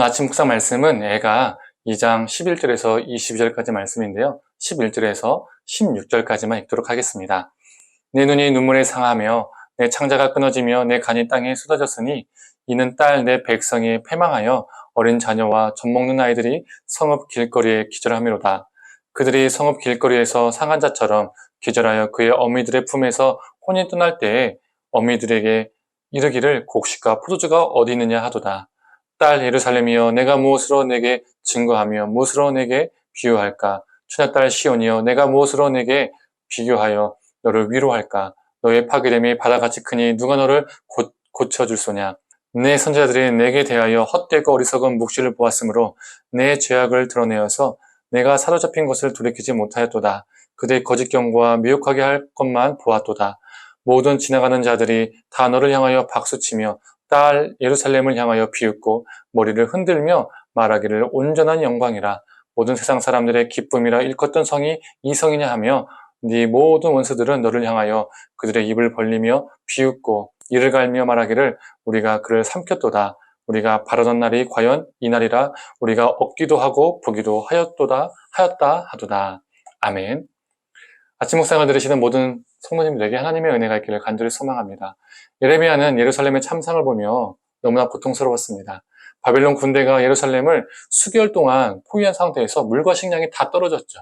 오늘 아침 묵상 말씀은 애가 2장 11절에서 22절까지 말씀인데요. 11절에서 16절까지만 읽도록 하겠습니다. 내 눈이 눈물에 상하며 내 창자가 끊어지며 내 간이 땅에 쏟아졌으니 이는 딸 내 백성이 패망하여 어린 자녀와 젖 먹는 아이들이 성읍 길거리에 기절하미로다. 그들이 성읍 길거리에서 상한 자처럼 기절하여 그의 어미들의 품에서 혼이 떠날 때에 어미들에게 이르기를 곡식과 포도주가 어디 있느냐 하도다. 딸 예루살렘이여 내가 무엇으로 내게 증거하며 무엇으로 내게 비유할까? 추나딸 시온이여 내가 무엇으로 내게 비교하여 너를 위로할까? 너의 파괴됨이 바다같이 크니 누가 너를 고, 고쳐줄 소냐? 내 선자들이 내게 대하여 헛되고 어리석은 묵시를 보았으므로 내 죄악을 드러내어서 내가 사로잡힌 것을 돌이키지 못하였도다. 그대 거짓 경고와 미혹하게 할 것만 보았도다. 모든 지나가는 자들이 다 너를 향하여 박수치며 딸 예루살렘을 향하여 비웃고 머리를 흔들며 말하기를 온전한 영광이라. 모든 세상 사람들의 기쁨이라 일컫던 성이 이 성이냐 하며 네 모든 원수들은 너를 향하여 그들의 입을 벌리며 비웃고 이를 갈며 말하기를 우리가 그를 삼켰도다. 우리가 바라던 날이 과연 이 날이라 우리가 얻기도 하고 보기도 하였도다 하였다 하도다. 아멘. 아침 묵상을 들으시는 모든 성도님들에게 하나님의 은혜가 있기를 간절히 소망합니다. 예레미야는 예루살렘의 참상을 보며 너무나 고통스러웠습니다. 바벨론 군대가 예루살렘을 수개월 동안 포위한 상태에서 물과 식량이 다 떨어졌죠.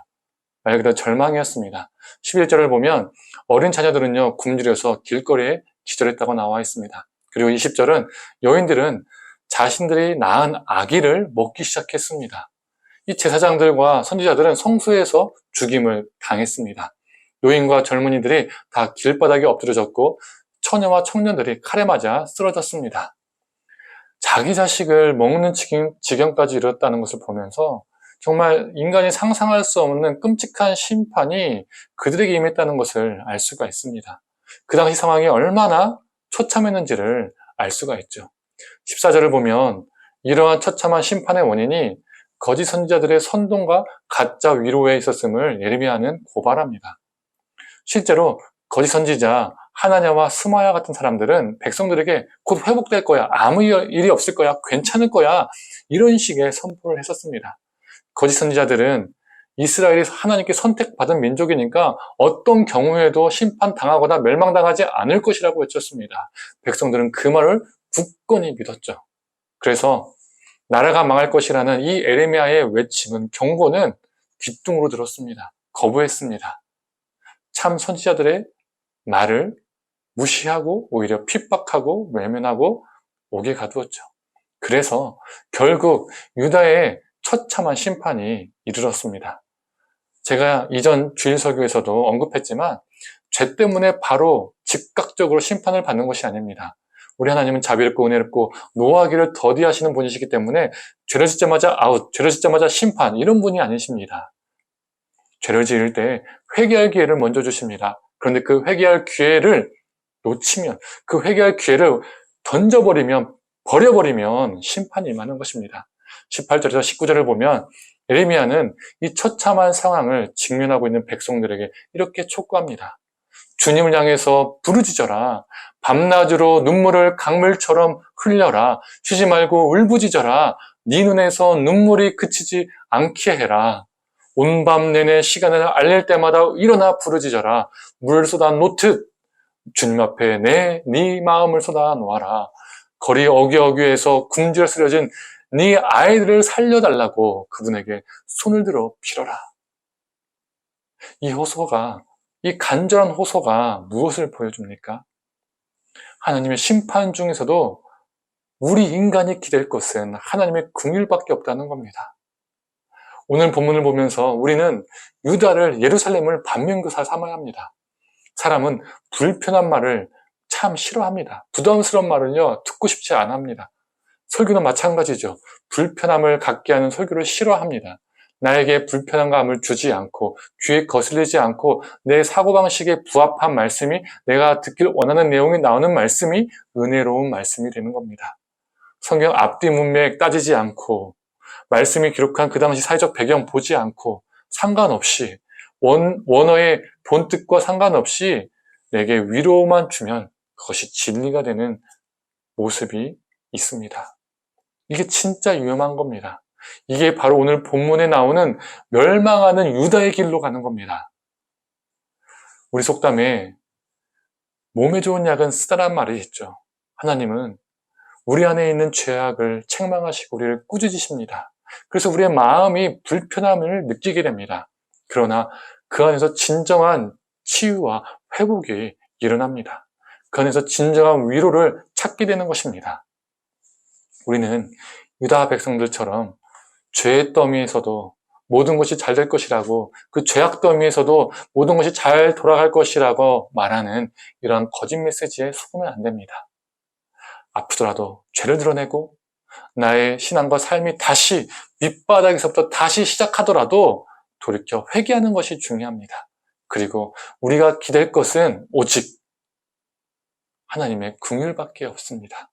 말 그대로 절망이었습니다. 11절을 보면 어린 자녀들은요 굶주려서 길거리에 기절했다고 나와 있습니다. 그리고 20절은 여인들은 자신들이 낳은 아기를 먹기 시작했습니다. 이 제사장들과 선지자들은 성소에서 죽임을 당했습니다. 노인과 젊은이들이 다 길바닥에 엎드려졌고 처녀와 청년들이 칼에 맞아 쓰러졌습니다. 자기 자식을 먹는 지경까지 이뤘다는 것을 보면서 정말 인간이 상상할 수 없는 끔찍한 심판이 그들에게 임했다는 것을 알 수가 있습니다. 그 당시 상황이 얼마나 처참했는지를 알 수가 있죠. 14절을 보면 이러한 처참한 심판의 원인이 거짓 선지자들의 선동과 가짜 위로에 있었음을 예레미야는 고발합니다. 실제로 거짓 선지자 하나냐와 스마야 같은 사람들은 백성들에게 곧 회복될 거야. 아무 일이 없을 거야. 괜찮을 거야. 이런 식의 선포를 했었습니다. 거짓 선지자들은 이스라엘이 하나님께 선택받은 민족이니까 어떤 경우에도 심판당하거나 멸망당하지 않을 것이라고 외쳤습니다. 백성들은 그 말을 굳건히 믿었죠. 그래서 나라가 망할 것이라는 이 에레미야의 외침은 경고는 귀뚱으로 들었습니다. 거부했습니다. 참 선지자들의 말을 무시하고 오히려 핍박하고 외면하고 옥에 가두었죠. 그래서 결국 유다의 처참한 심판이 이르렀습니다. 제가 이전 주일 설교에서도 언급했지만 죄 때문에 바로 즉각적으로 심판을 받는 것이 아닙니다. 우리 하나님은 자비롭고 은혜롭고 노하기를 더디하시는 분이시기 때문에 죄를 짓자마자 아웃, 죄를 짓자마자 심판 이런 분이 아니십니다. 죄를 지을 때 회개할 기회를 먼저 주십니다. 그런데 그 회개할 기회를 놓치면, 그 회개할 기회를 던져버리면, 버려버리면 심판이 임하는 것입니다. 18절에서 19절을 보면 에레미야는 이 처참한 상황을 직면하고 있는 백성들에게 이렇게 촉구합니다. 주님을 향해서 부르짖어라. 밤낮으로 눈물을 강물처럼 흘려라. 쉬지 말고 울부짖어라. 네 눈에서 눈물이 그치지 않게 해라. 온 밤 내내 시간을 알릴 때마다 일어나 부르짖어라. 물을 쏟아 놓듯 주님 앞에 내 네 마음을 쏟아 놓아라. 거리 어귀어귀에서 굶주려 쓰러진 네 아이들을 살려달라고 그분에게 손을 들어 빌어라. 이 호소가 이 간절한 호소가 무엇을 보여줍니까? 하나님의 심판 중에서도 우리 인간이 기댈 것은 하나님의 궁일밖에 없다는 겁니다. 오늘 본문을 보면서 우리는 유다를 예루살렘을 반면교사 삼아야 합니다. 사람은 불편한 말을 참 싫어합니다. 부담스러운 말은요 듣고 싶지 않아 합니다. 설교는 마찬가지죠. 불편함을 갖게 하는 설교를 싫어합니다. 나에게 불편한 감을 주지 않고 귀에 거슬리지 않고 내 사고방식에 부합한 말씀이 내가 듣길 원하는 내용이 나오는 말씀이 은혜로운 말씀이 되는 겁니다. 성경 앞뒤 문맥 따지지 않고 말씀이 기록한 그 당시 사회적 배경 보지 않고 상관없이 원, 원어의 본뜻과 상관없이 내게 위로만 주면 그것이 진리가 되는 모습이 있습니다. 이게 진짜 위험한 겁니다. 이게 바로 오늘 본문에 나오는 멸망하는 유다의 길로 가는 겁니다. 우리 속담에 몸에 좋은 약은 쓰다란 말이 있죠. 하나님은 우리 안에 있는 죄악을 책망하시고 우리를 꾸짖으십니다. 그래서 우리의 마음이 불편함을 느끼게 됩니다. 그러나 그 안에서 진정한 치유와 회복이 일어납니다. 그 안에서 진정한 위로를 찾게 되는 것입니다. 우리는 유다 백성들처럼 죄의 더미에서도 모든 것이 잘 될 것이라고 그 죄악 더미에서도 모든 것이 잘 돌아갈 것이라고 말하는 이런 거짓 메시지에 속으면 안 됩니다. 아프더라도 죄를 드러내고 나의 신앙과 삶이 다시 밑바닥에서부터 다시 시작하더라도 돌이켜 회개하는 것이 중요합니다. 그리고 우리가 기댈 것은 오직 하나님의 궁율밖에 없습니다.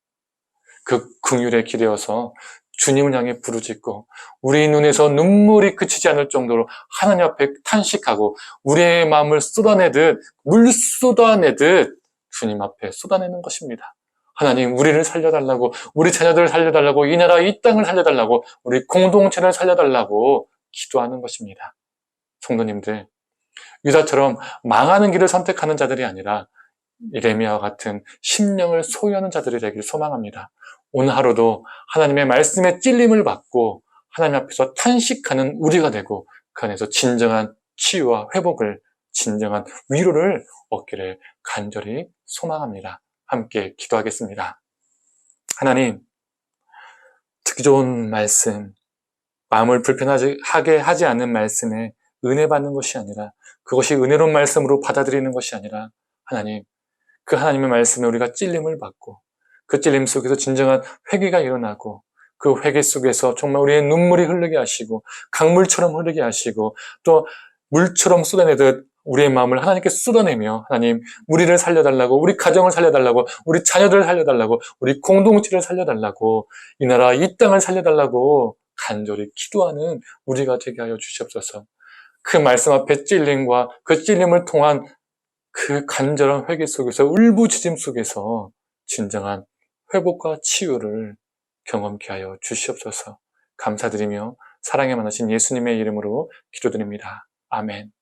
그 궁율에 기대어서 주님을 향해 부르짖고 우리 눈에서 눈물이 그치지 않을 정도로 하나님 앞에 탄식하고 우리의 마음을 쏟아내듯 물 쏟아내듯 주님 앞에 쏟아내는 것입니다. 하나님 우리를 살려달라고 우리 자녀들을 살려달라고 이 나라 이 땅을 살려달라고 우리 공동체를 살려달라고 기도하는 것입니다. 성도님들 유다처럼 망하는 길을 선택하는 자들이 아니라 이레미아와 같은 심령을 소유하는 자들이 되길 소망합니다. 오늘 하루도 하나님의 말씀에 찔림을 받고 하나님 앞에서 탄식하는 우리가 되고 그 안에서 진정한 치유와 회복을 진정한 위로를 얻기를 간절히 소망합니다. 함께 기도하겠습니다. 하나님, 듣기 좋은 말씀, 마음을 불편하게 하지 않는 말씀에 은혜 받는 것이 아니라 그것이 은혜로운 말씀으로 받아들이는 것이 아니라 하나님, 그 하나님의 말씀에 우리가 찔림을 받고 그 찔림 속에서 진정한 회개가 일어나고 그 회개 속에서 정말 우리의 눈물이 흐르게 하시고 강물처럼 흐르게 하시고 또 물처럼 쏟아내듯 우리의 마음을 하나님께 쏟아내며 하나님 우리를 살려달라고 우리 가정을 살려달라고 우리 자녀들을 살려달라고 우리 공동체를 살려달라고 이 나라 이 땅을 살려달라고 간절히 기도하는 우리가 되게 하여 주시옵소서 그 말씀 앞에 찔림과 그 찔림을 통한 그 간절한 회개 속에서 울부짖음 속에서 진정한 회복과 치유를 경험케 하여 주시옵소서 감사드리며 사랑에 만나신 예수님의 이름으로 기도드립니다. 아멘.